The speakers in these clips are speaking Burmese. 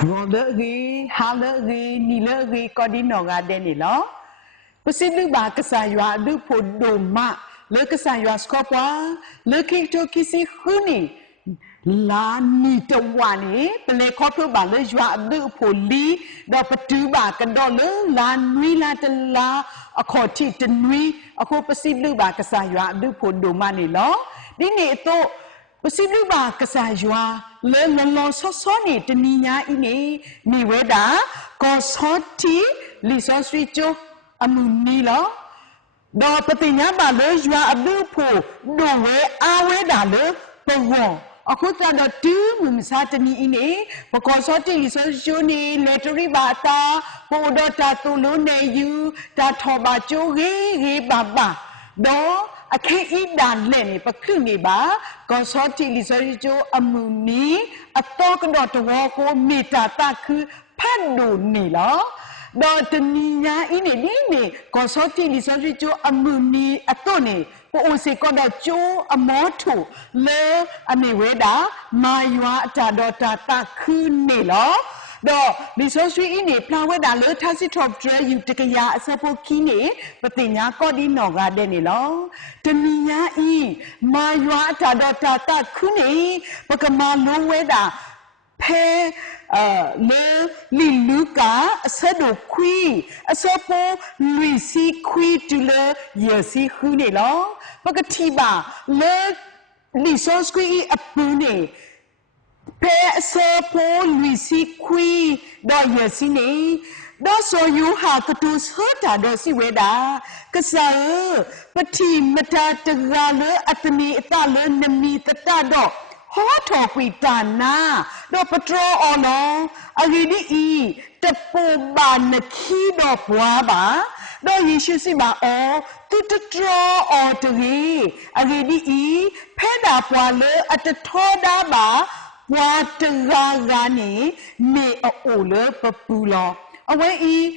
Rolleri, haleri, nileri, kodinoga denilo. Posible ba kasaywa du podoma, le kasaywa skopwa, le kito kisi huni. La ni te wani, pele koto ba le jwa du poli, da patu ba kadole, la nui la te la, akoti te nui, ako posible ba kasaywa du podoma ni lo. Dini ito, possible ba kasaywa le lo so ni teninya ini ni weda ko soti li so swicho amuni lo do patinya ba le jwa abu po do we awe da le po ako ta do tu mumsa teni ini ko soti li so swicho ni lettery ba ta po do ta tu lo ne yu ta tho ba chu ge ba do akhe idan le ni pakhu ni ba ko soti li so jo amuni atok do to ko meta ta khu phan do ni lo do tninya ini ni ko soti li so jo amuni ato ni ko o se ko do jo amothu le ani weda ma ywa ta do ta khu ni lo do resource ini plawe da le thasi top dre yu tikaya asapo kini patinya ko di noga de ni lo tninya I ma ywa ta do ta khuni pakama lo we da phe le li luka asado kwi asapo lui si kwi tu le ye si khuni lo pakati ba le resource kwi apu ni pe se po lui si kwi do ye si ni do so you ha ka tu so ta do si we da ka sa pati mata taga le atmi ta le nami ta do ho tho kwi ta na do patro ono agidi I te po ba na ki do pwa ba do yeshu si ba o tu te tro o te agidi I phe da pwa le at tho da ba Watagani me a ole papulo. Away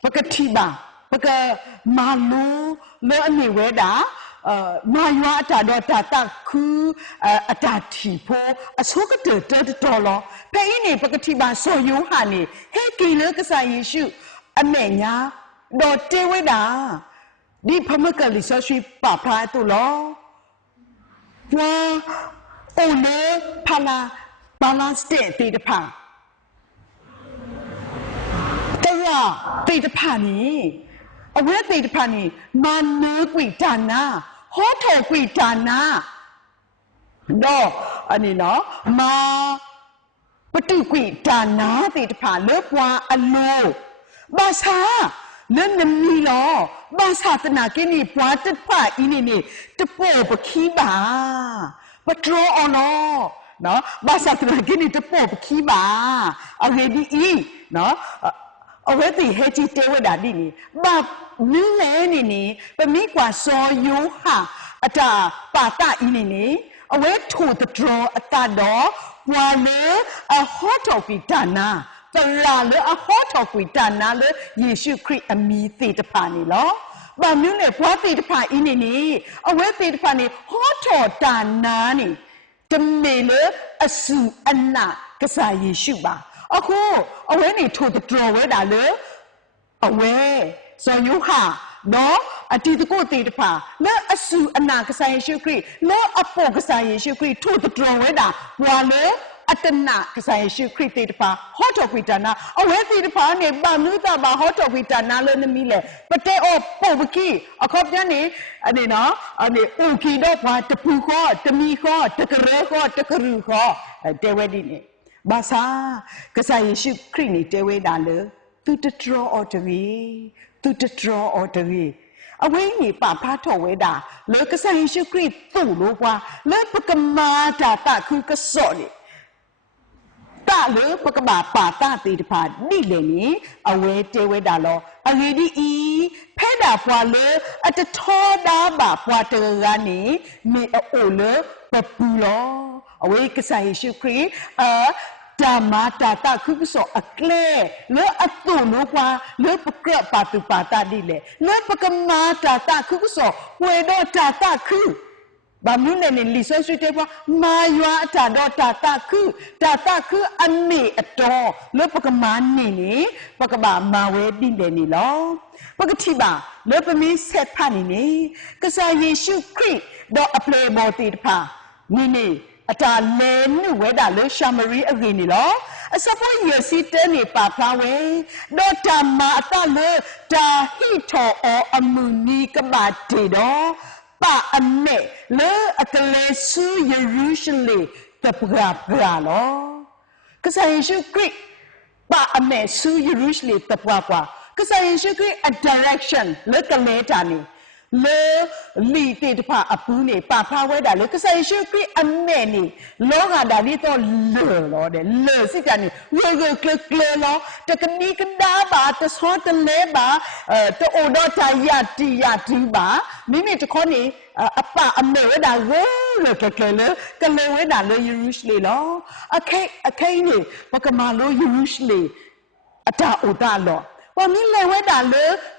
Pakatiba, Paka Malu, Learning Weda, Mayata Dota Ku, Atatipo, a soccer $30. Pay Pakatiba, so you honey. Hey, Kilakasa issue, a mania, Dote Weda. Deep Pamaka research papa to law. Ole pala balance state the pa. Taya the pani. Aware the pani. Man no quitana. Hoto quitana. No, anino. Ma. Patu quitana the pa. Lepwa alo. Basa. None the milo. Basa the nakini. Pointed pa in it. The poor kiba. Patro ono, no, basa tragini te pop kiba, already I, no, already heti te wedadi ni, ba nule ni, but me kwa so you ha, ata pata ini ni, away to the draw ata do, wale a hot of itana, the lale a hot of itana, Yeshu create a me theatre pani law. ဘာမျိုးလဲဘွားတိတဖာအင်းနေနေအဝဲတိတဖာနေဟောတော်တာနာနေတမေလေအဆူအနာကစားယေရှုပါအခုအဝဲနေထိုတတော်ဝဲတာလေအဝဲဆိုယူဟာနော်အတီတကိုတိတဖာလဲအဆူအနာကစားယေရှုခရစ်လဲအဖို့ကစားယေရှုခရစ်ထိုတတော်ဝဲတာဘွာလေအတနာကစားယေရှုခရစ်တိတဖာဟောတော်ခွေတနာအဝဲတိတဖာနေဘာနုတာဘာဟောတော်ခွေတနာလဲနမီလဲပတဲအောပုတ်ပကီအခုပြန်နေအနေနော်အနေအိုကီတော့ဘာတပူခေါ်တမီခေါ်တကရဲခေါ်တကရူခေါ်တဲဝဲဒီနေဘာသာကစားယေရှုခရစ်နေတဲဝဲတာလေသူတထရောအော်တရီသူတထရောအော်တရီအဝိညာဉ်ပဖားတော်ဝဲတာလေကစားယေရှုခရစ်သူ့လို့ကွာလေပကမာတာတခုကစော့နေတာလေပကဘာပါတာတိတဖာနိလေနီအဝဲတဲဝဲတာလောအဂေဒီဤဖဲတာပွာလေအတထောတာပါပွာတကနေမေအိုလေပပူလောအဝဲကစားယေရှုခရစ်ဓမ္မတာတာခုကစောအကလေလေအတုလို့ကွာလေပကပါတူပါတာဒီလေလေပကမာတာတာခုကစောဝဲတော့တာတာခု ဘာမျိုးနဲ့လီဆဆွတဲ့ပွားမာယွာတာတော့တာခုအနေအတော်လောပကမာနေနေပကဘာမာဝဲတင်တယ်နေလောပကတိပါလောပမီဆက်ဖာနေနေကစားယေရှုခရစ်တော့အပလေမောတိတဖာနေအတာလဲနုဝဲတာလေရှာမရီအဂီနေလောအစပွေးရစီတဲနေပါဖလာဝဲတော့တာမာအတလေတာဟီထောအမူနီကဘာတေတော့ပါအမေလေအကလေးဆူယေရုရှလင်တပရာလောကစားယေရှုခရစ်ပါအမေဆူယေရုရှလင်တပရာကစားယေရှုခရစ်a direction လေကလေးတာနေလေလီတေတဖာအပူးနေပါဖာဝဲတာလေကစားယေရှုခရစ်အမေနေလောကဒါလေးတော့လေလောတဲ့လေစိတ်ကနေရေကလေလောတကနီကဒါပါတဆောတလဲပါတိုးတော့တာရတီပါမိမိတခေါနေအပအမေဝဲတာရေကလေကလေဝဲတာလေယေရုရှလင်လောအခိုင်နေပကမာလိုယေရုရှလင်အတာအိုတာလောว่ามีเลวดาเล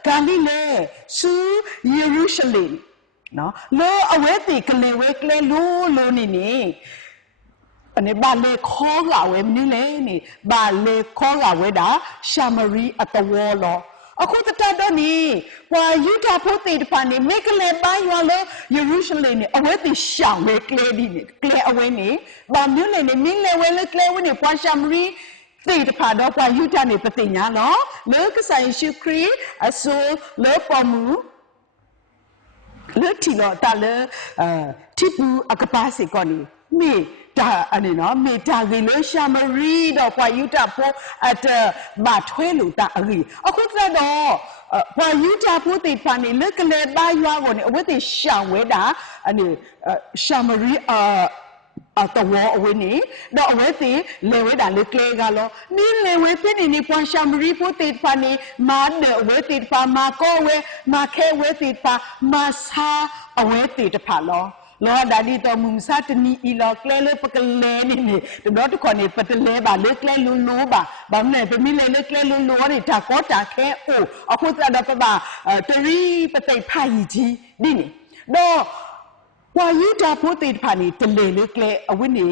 กาลิเลซูเยรูชาเล็มเนาะเลอเวติกเลเวกเลลูนี่อันนี้บาเลขอกาเวนี่เลนี่บาเลขอกาเวดาชามารีอัตวอลအခုတတတော့နေပွာယူတာဖို့တေတဖာနေမိကလေပိုင်းရွာလေယေရုရှလင်နေအဝဲတိရှောင်းလေကလေဒီနေကလေအဝဲနေဘာမျိုးနေမင်းလေဝဲလေကလေဝနေပွာရှာမရီတေတဖာတော့ပွာယူတာနေပတိညာနော်လေကဆိုင်ရှုခရီအဆိုလေပေါ်မူလေတီတော့တလေတိပူအကပါစီကောနီမေဒါအနေနော်မေတာကလေးရှာမရီတော့ပွာယူတာဖို့အတမထွဲလို့တာအရီအခုသက်တော့ပွာယူတာဖို့တေဖာနေလက်ကလေးပါရွာကိုနေအဝတ်တေရှောင်းဝဲတာအနေရှာမရီတဝအဝင်းနေတော့အဝဲတေလေဝဲတာလေကလေးကလောနီလေဝဲပြနေနေပွာရှာမရီဖို့တေဖာနေမာတဲ့ဝဲတေဖာမာကောဝဲမာခဲဝဲတေဖာမာစာအဝဲတေတဖာလောလောဒါဒီတော့မုံစားတနီအီလောကလဲလေပကလဲနေတော့တခေါနေပတလဲပါလေကလဲလူပါဘာမလဲပမီလေကလဲလူနေတာကောတာခဲအိုအခုတတော့ပပါတရီပသိဖိုင်ကြီးဒီနေတော့ဝါယူတာဖို့တေဖာနေတလေလေကလဲအဝင်းနေ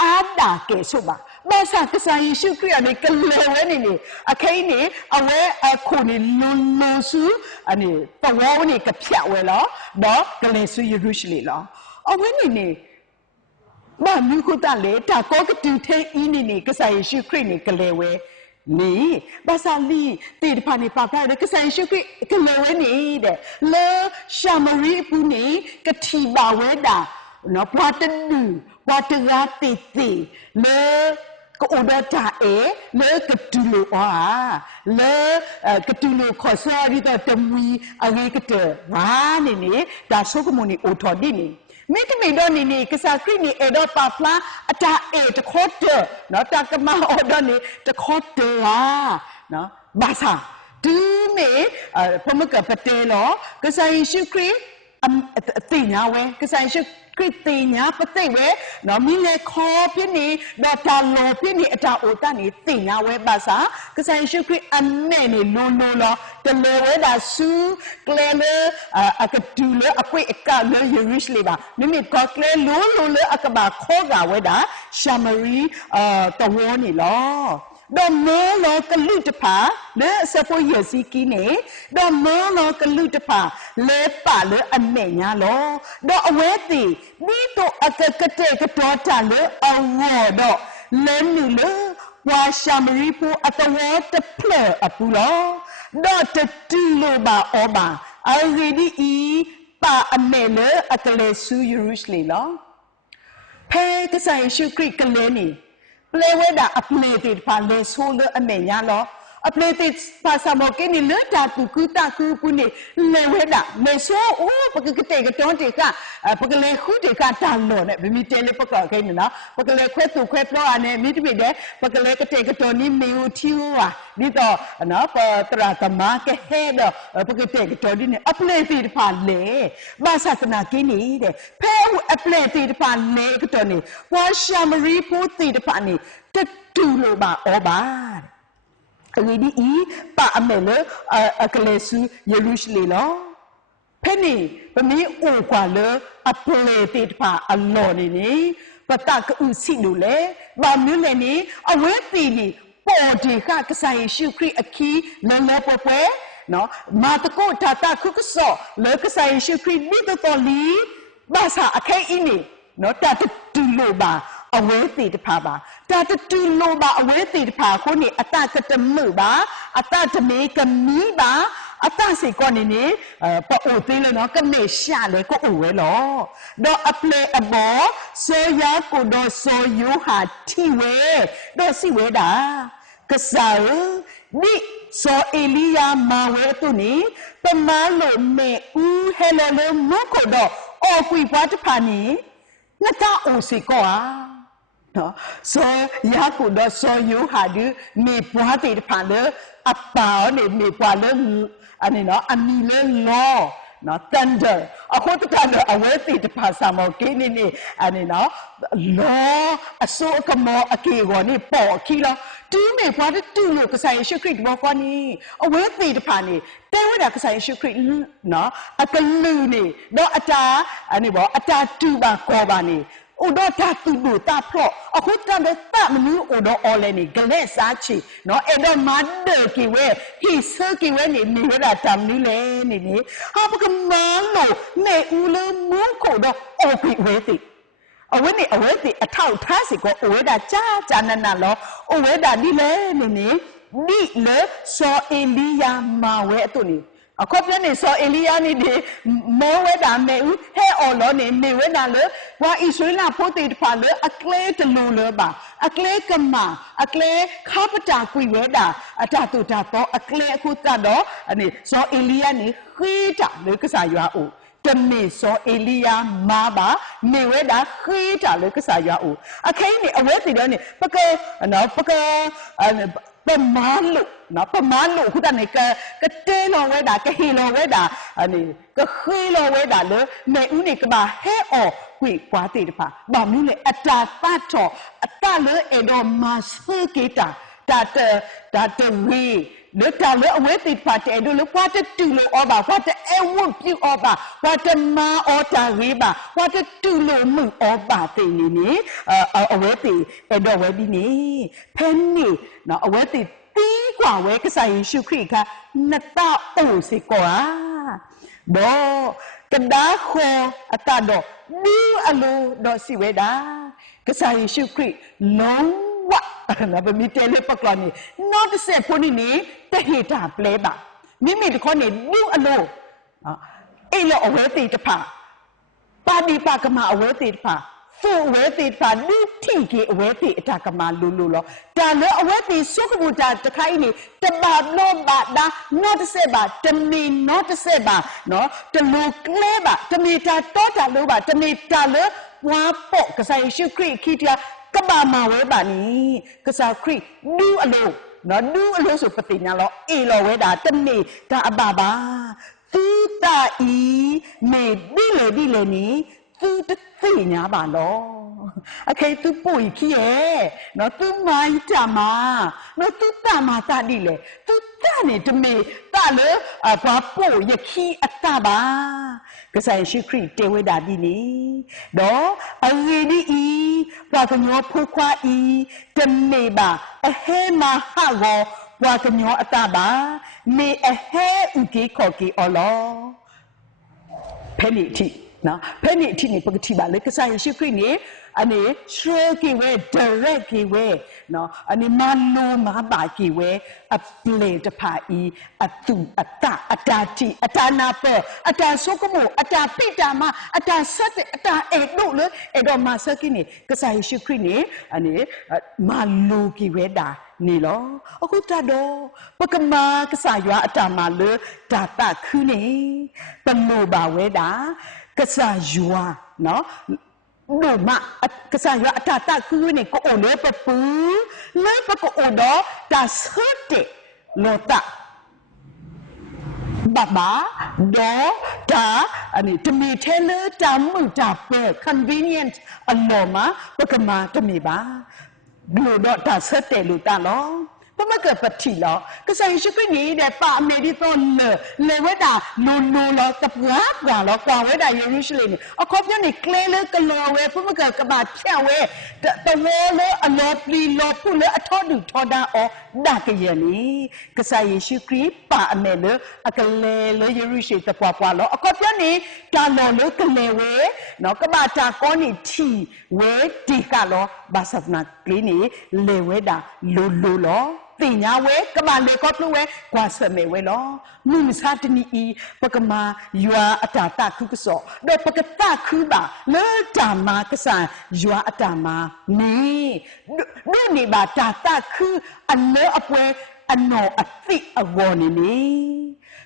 အာတာကဲဆိုပါဘာသာကစားယေရှုခရစ်အနေကလဲဝဲနေအခိုင်းနေအဝဲအခုနေလူစုအနေတဝဲနေကဖြတ်ဝဲလောတော့ကလဲဆူယေရုရှလင်လောအဝင်းနေဘာမျိုးခုတလေတာကောကတူသေးအင်းနေကစားယေရှုခရစ်နေကလဲဝဲနေဘာသာလီတေတဖာနေပါပါကစားယေရှုခရစ်ကလဲဝဲနေတဲ့လေရှာမရီပူနေကတိပါဝဲတာနော်ပွားတလူပွားတရာတေတေလေကိုဒတာလေကတူလိုလေကတူလိုခေါ်စားရတဲ့တမီအရေးကတဲ့ဘာနေဒါဆုကမနီအိုထော်ဒီနေမိတမီတော့နေကစားခရစ်နေအတော့ပါဖလားအတာတခေါ်တဲ့နော်တကမအော်တော့နေတခေါ်တဲ့နော်ဘာသာဒီမေဖမကပတဲလောကစားယေရှုခရစ်တင်ညာဝဲကစားယေရှုခရစ်တင်ညာပသိဝဲနော်မိလေခေါ်ဖြစ်နေတော့တာလောဖြစ်နေအတာအိုတနေတင်ညာဝဲပါစာကစားယေရှုခရစ်အမဲနေလောလောတလေဝဲတာဆူကလဲလေအကတူလေအကွေအကလေယေရုရှလင်ပါမိမိကောကလဲလောလေအကဘာခေါ်ကဝဲတာရှာမရီတဝေါနေလောတော့မောလောကလူတဖာလေစပေါ်ရစီကီနေတော့မောလောကလူတဖာလေပါလေအမေညာလောတော့အဝဲတီဒီတော့အကကတဲ့ကတော့တာလေအဝေါ်တော့လဲလူလေဝါရှာမရီဖို့အတဝဲတဖလအပူလောတော့တတူလိုပါအောပါအရီဒီဤပါအမေလေအကလေဆူယေရုရှလင်လောဖဲကဆိုင်ရှုခရစ်ကလဲနေလေဝဲတာအပလေတေဖာလေဆိုးလေအမေညာလောအပလေတေပါစမောကိနေလေတာကူကူနေလေဝဲတာမေဆိုအိုးပကကတေကတော့တေကပကလေခုတေကတန်လို့နဲ့မိတဲလေပကကိနေနော်ပကလေခွဲသူခွဲပလောအနေမိတပိတဲ့ပကလေကတေကတော့နိမေဦးတီဝါဒီတော့နော်ပတရာတမကဟဲတော့ပကတေကတော့ဒီနေအပလေတေဖာလေဘာသာတနာကိနေတဲ့ဖဲအပလေတေဖာလေကတော့နေဝါရှာမရီပိုတေဖာနေတတူလိုပါဩပါအဝိဒီပါအမေလေအကလေဆူယေရုရှလင်လော เพนี่ปมีโอกว่าเลยอัปเลติดผาอัลลอฮ์นี่ปะตากะอุสิดูเลบานุเลนี่เอาเวตีนี่ปอดีค่ะกษัยชิวคริอคีเลปะเปเนาะมาตะโกตาตาคุกสอเลกษัยชิวครินี่ตะตอลีบาษาอเคอินี่เนาะตาตะตุโลบาเอาเวตีตะผาบาตาตะตุโลบาเอาเวตีตะผาคนนี่อัตตากะตะมือบาอัตตาตะเมกะมีบาအတစီကောနေနေပအိုသေးလဲနော်ကနေရှာလဲကိုအိုဝဲလောတော့အပလေအဘောဆေယာကိုတော့ဆိုယူဟာတီဝဲတော့စီဝဲတာကစားနိဆိုအီလီယာမာဝဲသူနိပမာလို့မေဦးဟဲလဲလဲမကိုတော့အော်ကွီပွားတဖာနိနတာအိုစီကောနော်ဆိုယာကိုတော့ဆိုယူဟာဒီမေပွားတေတဖာလဲအပေါနေမေပွားလဲอันนี้เนาะอันนี้เลยล้อเนาะ thunder အခုတခါတော့အဝဲစီတပါစာမောကိနေอันนี้เนาะล้อအစိုးကမောအကေကိုနေပေါ်ခီလောတူးမေဖွားတူလို့ကဆိုင်ရှုခရစ်ဘောကောနီအဝဲစီတပါနေတဲဝဒကဆိုင်ရှုခရစ်เนาะအကလူနေတော့အတာอันนี้ဘောအတာတူပါကောပါနေอุดตาตุดูตาเพราะအခုတမ်းတမနူဥဒအော်လဲနေဂလက်စားချီနော်အဲ့တော့မတ်ဒေကီဝဲဟိဆကီဝဲနေရတာတမ်နီလဲနေဟာပကမန်လို့နေဦးလမုန်းကိုတော့အော်ပြီဝဲတိအဝဲနေအဝဲတိအထောက်ထားစီကိုအဝဲတာကြာနလောအဝဲတာဒီလဲနေဒီလေဆိုအီလီယာမာဝဲအတူနေအခုပြနေဆိုအီလီယာနေဒီမောဝဲတာမေဦးဟဲအော်လောနေမေဝဲတာလေဝါဣဆွေလာဖို့တေတဖာလေအကလေတလူလေပါအကလေကမအကလေခါပတာကွေဝဲတာအတတူတာတော့အကလေအခုတတော့အနေဆိုအီလီယာနေခေးတာလေကစားရွာအိုတမေဆိုအီလီယာမာပါမေဝဲတာခေးတာလေကစားရွာအိုအခိုင်းနေအဝဲတေတော့နေပကနော်ပကပမာလုနော်ပမာလုခုတနေကတဲလောဝဲတာကဟီလောဝဲတာအနေကခေးလောဝဲတာလေမေဦးနေကပါဟဲအော်ကွေပွားတေတဖာဘာမင်းလေအတာသတ်တော်အတလေအဲ့တော့မဆကေတာဒါတဝေးလေတာလေအဝဲတေတဖာတဲ့တို့လေပွားတတူလို့ဩပါပွားတဲ့အဝတ်ပြုဩပါပွားတမာဩတာဝေးပါပွားတတူလို့မှုဩပါတေနေအဝဲတေအဲ့တော့ဝဲဒီနေဖဲနေနော်အဝဲတေတီးกว่าဝဲကစားယေရှုခရစ်ကနတာအိုစီကွာဒေါ်ကဒါခေါ်အတတော့ဒီအလိုတော့စီဝဲတာကစားယေရှုခရစ်လုံးဝနာဘမီတဲလေပကလာနီnot the same ဖို့နေတဟေတာပလဲပါမိမိတခေါ်နေဒီအလိုအဲ့လိုအဝဲတေတဖာပါဒီပါကမအဝဲတေတဖာฟูเวติตาดูที่กีเวติตากมาลุลตาเลเวติสุกบูตาตะไคนี่ตบาโนบาดานอตเซบาตมีนอตเซบาเนาะตลูกเลบาตมีตาโตตาลูบาตมีตาเลวาปอกกะไซชิคริคิตยากบามาเวบานี่กะซาคริดูอโลเนาะดูอโลสุปฏิญาโลอีโลเวดาตมีตาอบาบาตูตาอีเมดิเลนี่သူသိညာပါတော့အခေသူပွေခီရဲ့နော်သူမိုင်းတမနော်သူတမသတိလေသူတနေတမေတလေဘာပို့ယခီအတပါကဆိုင်ရှိခရီတေဝဒဒီနီတော့အဝေဒီဤဘာကညောဖုခွာဤတမေပါအဟဲမဟာဝဘာကညောအတပါမေအဟဲဥကေခေါ်ကေအော်လောဖဲနေတိနော်ဖဲနေအထိနေပကတိပါလေကစားရရှိခရစ်နေအနေရှေကီဝဲ direct ကီဝဲနော်အနေမနိုမပါကီဝဲအပလေတဖာဤအတုအတာတိအတာနာပေအတာဆုကမိုအတာပိတာမအတာဆက်အတာအဲ့တို့လေအဲ့တော့မဆက်ကီနေကစားရရှိခရစ်နေအနေမလိုကီဝဲတာနေလောအခုတတော့ပကမာကစားရွာအတာမလေဒါတာခူးနေပမိုပါဝဲတာကစားရွာနော်ဒိုမကစားရွာအတာခူးနေကိုအိုလေပပူလေပကိုအိုတော့တာစတဲ့လောတာbaba do ta ani tmi thele ta mu ta pe convenient aloma pakama tmi ba do do ta sette lu ta lo မကပတိလောကဆိုင်ရှိကနေတဲ့ပါအမေဒီတော့လေဝဒါလိုလောတပရာကလောကွာဝဒါယေရုရှလင်အခုပြနေကလဲလေကလောဝဲပမကကဘာဖြတ်ဝဲတဝဲလေအလောပလီလောပုလေအထောဒူထောဒါအောဒါကရလီကဆိုင်ရှိခရီပါအမေလေအကလဲလေယေရုရှလင်တပွားပွားလောအခုပြနေတာလောလေကလဲဝဲနော်ကဘာတာကောနေတီဝဲဒီကလောဘာသနာကလီနေလေဝဲဒါလိုလောတင်ညာဝဲကဘာလေကောပလူဝဲကွာစမေဝဲလောနုမစာတနီဤပကမာယွာအတာတခုကစောတော့ပကတခုပါလေတာမာကဆန်ယွာအတာမာနေဒုနေပါတာတခုအလေအပွဲအနောအသိအဝေါ်နေနေ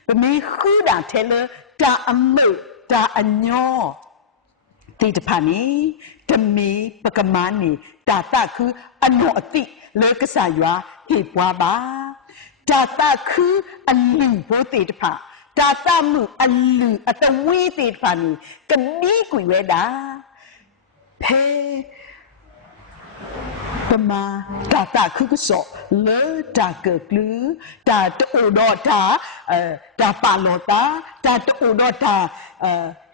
ပမေခုတာထဲလေတာအမုတ်တာအညောတိတဖာနီတမီပကမာနီတာတခုအနောအသိလေကဆာယွာကေပွားပါတာတခုအလူဘိုးတေတဖာတာတမှုအလူအတဝေးတေတဖာနီကနီးကွေဝဲတာဖဲပမာတာခုကစောလေတာကကလူတာတိုတော့တာပါလောတာတိုတော့တာ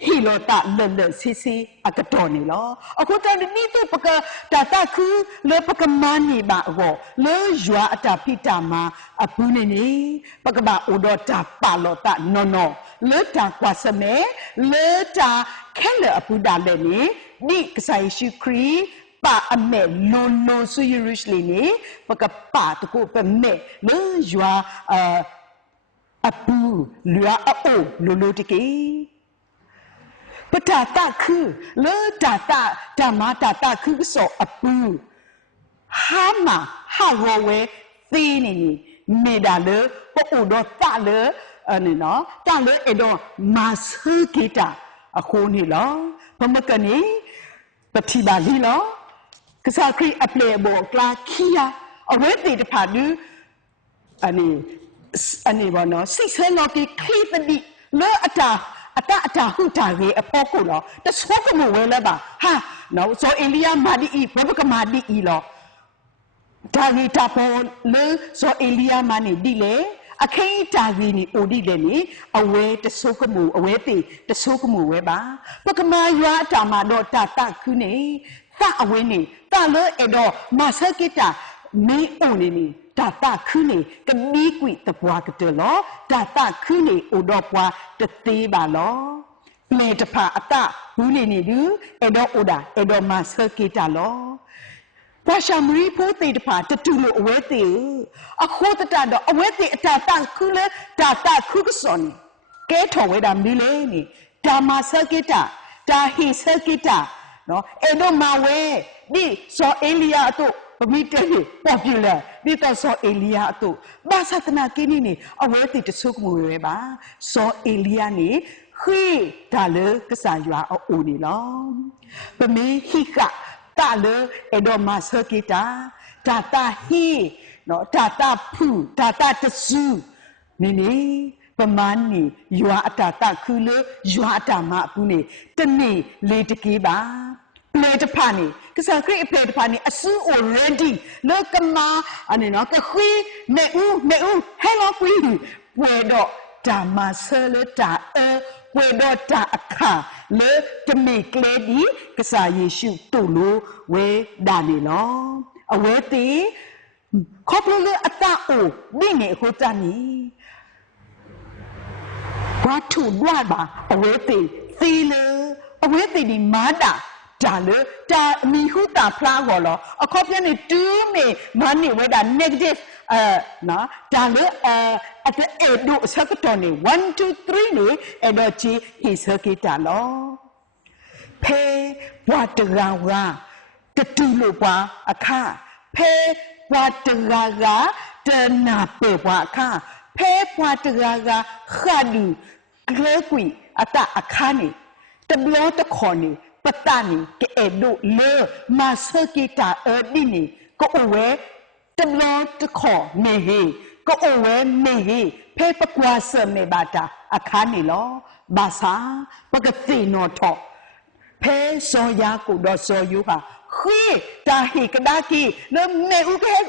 ဟီလောတာလေစီအကတော်နေလောအခုတည်းနီးတဲ့ပကတာခုလေပကမနီပါအောလေယွာအတာဖိတာမာအပူနေနေပကဘာအိုတော့တာပါလောတာနော်လေတာကွာစမဲလေတာခဲလေအပူတာလည်းနေဒီကဆိုင်ရှိခရီပါအမေလိုဆူယေရုရှလင်နေပကပါတကိုပမေလေယွာအပူလွာအိုလိုတကေပတာတခုလေတာမာတာခုဆိုအပူဟာမာဟာဝဝဲသီးနေမေဒါလေပို့တော့တာလေအနေနော်တာလေအဲ့တော့မာဆူကီတာအခုနေလောပမကနေပတိပါလီလောကစားခရီအပလေဘောကလာခီယာအဝဲတီတဖာဒူအနေဘောနော်စိတ်ဆဲလောကီခရီပတိလေအတာဟုတာရေအဖို့ကိုလောတဆောကမဝဲလဲပါဟာနော်ဆိုအိန္ဒိယမာဒီဘဘကမာဒီဤလောဒါရီတာပေါ်လေဆိုအိန္ဒိယမာနေဒီလေအခိတာရီနီအိုဒီလေနီအဝဲတဆောကမအဝဲတေတဆောကမဝဲပါပကမာယွာတာမာတော့တာခုနေတာအဝဲနေတာလေအဲ့တော့မာဆကိတာမေအိုနေတာခုနေကမီကွီတပွားကတလောတာခုနေအိုတော့ပွားတသေးပါလောပလေတဖာအတဘူးနေလူအဲ့တော့အိုဒါအဲ့တော့မာဆကိတာလောဘာရှာမရီဖိုးတေတဖာတတူလို့အဝဲတေအခုတတတော့အဝဲတေအတာခုလေတာခုကစောနေကဲထော်ဝဲတာမီလေးနေတာမာဆကိတာတာဟိဆကိတာနော်အဲ့တော့မာဝဲဒီစောအေလီယာတို့ပမီတဲပေါ်ပြလာဒီတော့စောအေလီယာတို့ဘာသတနာကိနေအဝဲတိတဆုကမွေပဲပါစောအေလီယာနေခိဒါလေကစားရွာအိုနေလောပမီဟိကတာလေအဲ့တော့မာဆကိတာတာဟိနော်တာဖူတာတဆူနေပမာနီယွာအတာခုလေယွာတာမဘူးနေတနေ့လေတကေးပါပလေတဖာနေကစားခရီပလေတဖာနေအဆူ already လောကမာအနေနော်ကခွေးနေဦးဟဲလောကွီပွေတော့တာမဆလတာပွေတော့တာအခါလေတမေကလေဒီကစားယေရှုတို့လိုဝဲဒါနေလောအဝဲတီခေါပလေအတာအိုဒီနေအခုတန်နီဘာထုဘွားပါအဝဲတီသီလေအဝဲတီဒီမာတာဒါလေတာမီဟုတာဖလားဟောလောအခုပြနေတူးမေမနီဝဲတာ negative နော်ဒါလေအတဲ့အဲ့ဒုစကတော်နေ1 2 3နေအဲ့တော့ကြီးဟိစကိတာလောဖေဘွားတရာဝါတတူလို့ပွားအခဖေဘွားတရာကတနာပေဘွားအခဖေဘွားတရာကခါလူကလေကွီအတအခနေတဘလောတခေါ်နေပတနီကဲဒိုလေမာဆကိတာဒီနီကိုအဝဲတဘလောတခေါ်နေဟေကိုအဝဲနေဟေဖေပကွာစမေဘာတာအခနေလောဘာသာပကတိနောထောဖေစောယာကိုတော့စောယူဟာ khi ta hi cái đa kỳ nó mẹ u cái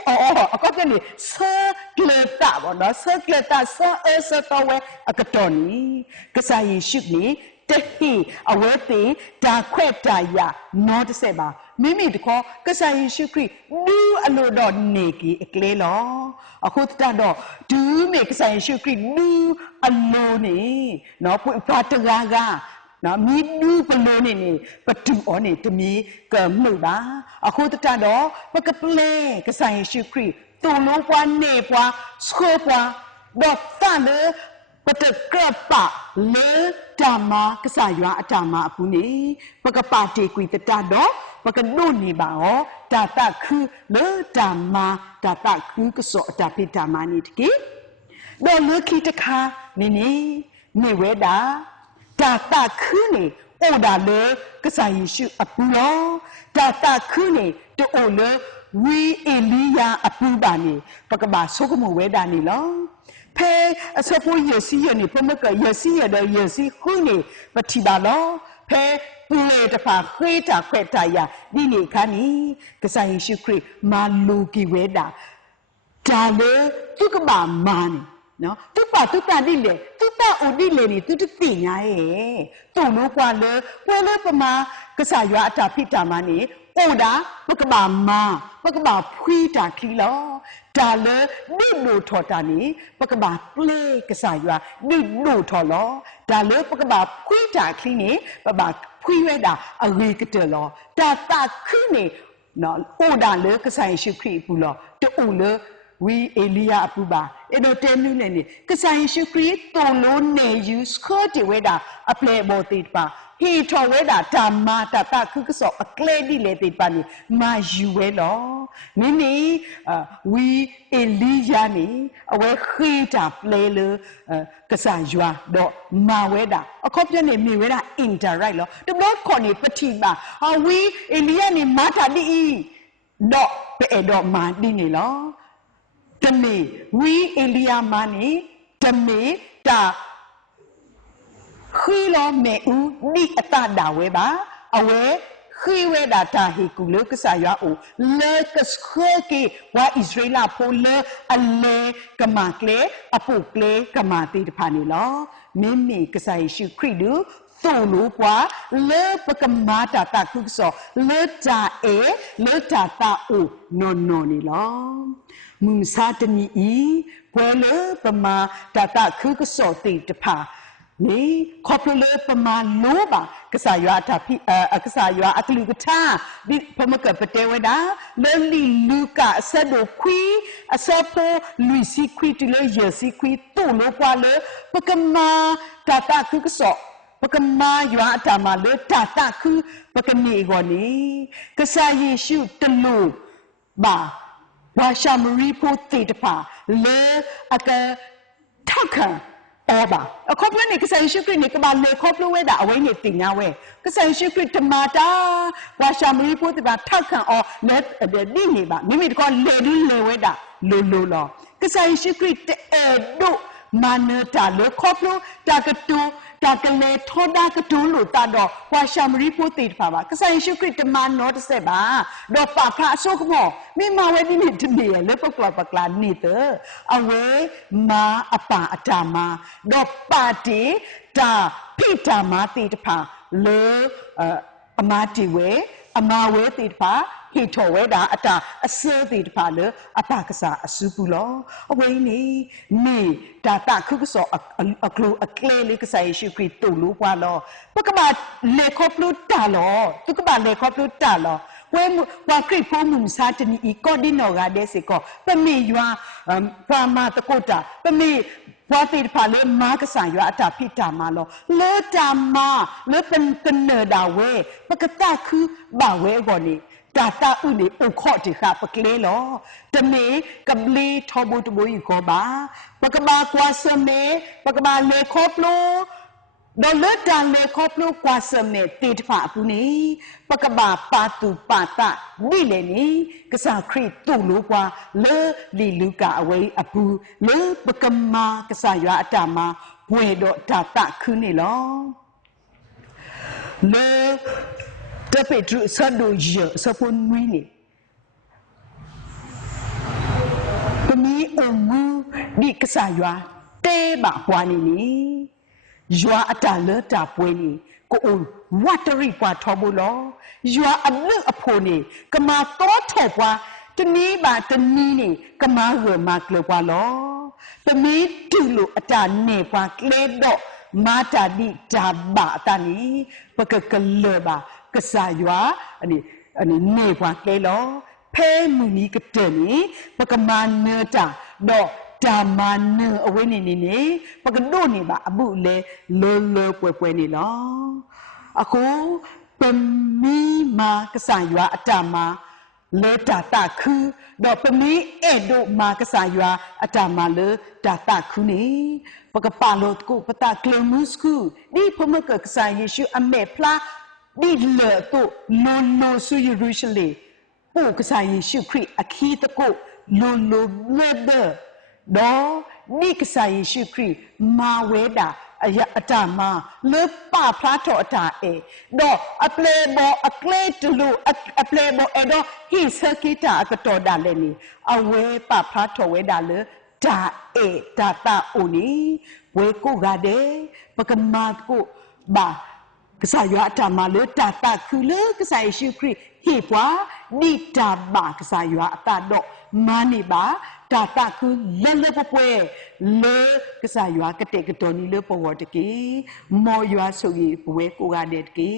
có cái này sơ gleta bọn nó sơ gleta sơ sơ tao về cái tròn ní cái sai Giêsu ní te hi ở về tí ta khỏe ta ya nó thế sẽ bà mimi thì có cái sai Giêsu Christ du anh lô đòn nề kỳ cái lo ở khu ta đó du mẹ cái sai Giêsu Christ du anh lô nè nó bụi pha tơ ga nó mi du bận lô nè bắt chim ở nè tụi mi cái mười ba ở khu ta đó bắt cái play cái sai Giêsu Christ tu lô qua nề qua sơ qua đọc ta nữa bắt được cái bạ lỡ drama cái sai dọa drama phụ nữ bắt cái party quỳ ta đó bắt cái đồn nè bảo ta khứ lỡ drama ta khứ cái sọ ta bị drama nè thì đó lỡ khi ta khá nè về đã ta khứ nè ô đã lỡ cái sai Giêsu apu lo ta khứ nè to ô lỡ we Elia apu ba nè bắt cái bà số cái mùa về đã nè lo pe so po yesi ni po ma ka yesi ya da yesi khu ni pa thi ba lo pe ple ta pha khwe ta khwe ta ya ni ni kha ni ka sa Yesu Christ ma lu ki we da ta le tu ka ba ma ni no tu ta di le tu ta o di le ni tu ti nya ye tu lo kwa le pa ma ka sa ywa ta phi ta ma ni o da pa ka ba ma pa ka ba phwi ta kli lo ta le ni lu tho ta ni pa ka ba ple ka sa ywa ni lu tho lo ta le pa ka ba phwi ta kli ni pa ba phwi we da a ri ka te lo ta khu ni no o da le ka sa Yesu Christ pu lo to o le we Elia apu ba e do te nu ne ni ka sa Yesu Christ to lo ne yu skho ti we da a ple bo ti pa hi tho we da ta ma ta khu ka so a kle di le ti pa ni ma yu we lo ni we Elia ni a we khi ta ple le ka sa ywa do ma we da a khop je ni mi we da indirect lo to lo kho ni pati ba we Elia ni ma ta di do pe do ma di ni loတမေဝီအေလီယာမနီတမေတာခီလောမေဦးဒီအတဒါဝဲပါအဝဲခီဝဲဒါတာဟီကူလကဆာယာအိုလေကစခေကေဝါဣသရေလဖိုလေအလေကမကလေအပုကလေကမတိတဖာနီလောမင်းမီကဆာယေရှုခရစ်တို့သူ့လိုပွားလေပကမာတာခုဆောလေတာလေတာအိုနော်နီလောမုန်စာတနီဤပွဲလေပမာတာခုကစောတိတဖာနေခေါပလေပမာလိုပါကဆာယွာတာဖိကဆာယွာအကလူကထာဒီပမကပတေဝဒာလေလီလူကအဆက်တို့ခွီအစောပိုလူစီခွီတလေရစီခွီတူလိုပွားလေပကမာတာခုကစောပကမာယွာတာမလေတာခုပကမေဂောနီကဆာယေရှုတလူဘာဘာရှာမရီပိုတေတပါလေအကထောက်ခံအော်ပါအခုပနေကဆိုင်ရှိခရစ်နေကဘာလေခေါပလိုဝဲတာအဝိနေတင်ညာဝဲကဆိုင်ရှိခရစ်တမာတာဘာရှာမရီပိုတေပါထောက်ခံအော်လက်ဒီနေပါမိမိတကောလေဒူးလေဝဲတာလိုလောကဆိုင်ရှိခရစ်တဲ့တို့မာနတာလေခေါပလိုတာကတူတာကလေထောဒါကတူလို့တာတော့ဝါရှာမရီပိုတေတပါကဆိုင်ရှိခရစ်တမန်နော်တစ်ဆက်ပါတော့ပါဖာအစိုးကမောမိမဝဲဒီနေတနေလေပကလာနေတဲ့အဝဲမာအပါအတာမာတော့ပါတီတာဖိတာမာတေတဖာလေအမာတီဝဲအမာဝဲတေတဖာဟီထောဝဲတာအတာအစဲတေတဖာလေအပါကစားအစုပူလောအဝဲနေမေတာခုကစောအကလူအကလေလေးကစားယေရှုခရစ်တူလို့ပွားလောပကဘာလေခေါပလူတာလောသူကဘာလေခေါပလူတာလောဝဲဝါခရစ်ဖုံမှုစာတနီကောဒီနောဂါဒဲစေကောပမေယွာပမာတကိုတာပမေဝါတိဖာလေမာကဆာယွာအတာဖိတာမာလောလေတာမာလေပန်နဒါဝဲပကတာခုဘာဝဲကောနီတာဥနေဥခော့တိခပကလေလောတမေကဘလီထောဘူတဘူဤကောပါပကဘာကွာစမေပကဘာလေခောပလိုဒေါ်လတန်လေခေါပလို့ကွာစမဲတေတဖာပူနေပကဘာပါတူပါတာဒီလေနေကစားခရစ်တူလို့ကွာလေလီလူကအဝေးအပူလေပကမာကစားရွာအတမဘွေတော့တာခုနေလောလေ တပိတ်သူဆတ်တို့ရစပွန်မီနေတမီအငူဒီကစားရွာတဲပါပွားနေနီရွာအတာလဲတာပွဲနေကိုအိုဝတ်တရီပွားထောဘူးလောရွာအလွတ်အဖို့နေကမာတော့ထောပွားတနည်းပါတနည်းနေကမာရမကလပွားလောတမီတူလို့အတာနေပွားကလဲတော့မာတာဒီဒါဘာတနီပကကလဘာကစားရွာအနေနေပွားကဲလောဖဲမူနီကတဲ့နီပကမာနေတာတော့ဒါမနအဝိနေနေပကဒိုနေပါအပုလေလောလောပွဲနေလောအခုပမီမာကစားရွာအတမလေတာတာခုတော့ပမီအဲ့တို့မာကစားရွာအတမလေတာတာခုနေပကပါလို့ကိုပတာကလမုစကူဒီဖမကကစားယေရှုအမေဖလာဒီလေတော့နိုဆူယေရုရှလေပို့ကစားယေရှုခရစ်အခီတကိုလိုလေတော့နိကစားယေရှုခရစ်မာဝဲတာအတမလေပဖလာတော့အတာတော့အပလေဘောအကလေတလူအပလေဘောအဲ့တော့ဟိစကိတာအကတော်ဒါလည်းနေအဝဲပဖလာတော့ဝဲတာလေဒါဒါတာအိုနီဝဲကိုကတဲ့ပကမာကိုဘာကစားရွာအတမလေတာတာခုလေကစားယေရှုခရစ်ဟိပွားနိတာဘာကစားရွာအတတော့မာနေပါတာတာခုလဲလဲပွဲလေကစားရွာကတဲ့ကတော်နီလေပေါ်ဝတ်တကီမော်ရွာဆိုရီပွဲကိုကတဲ့တကီ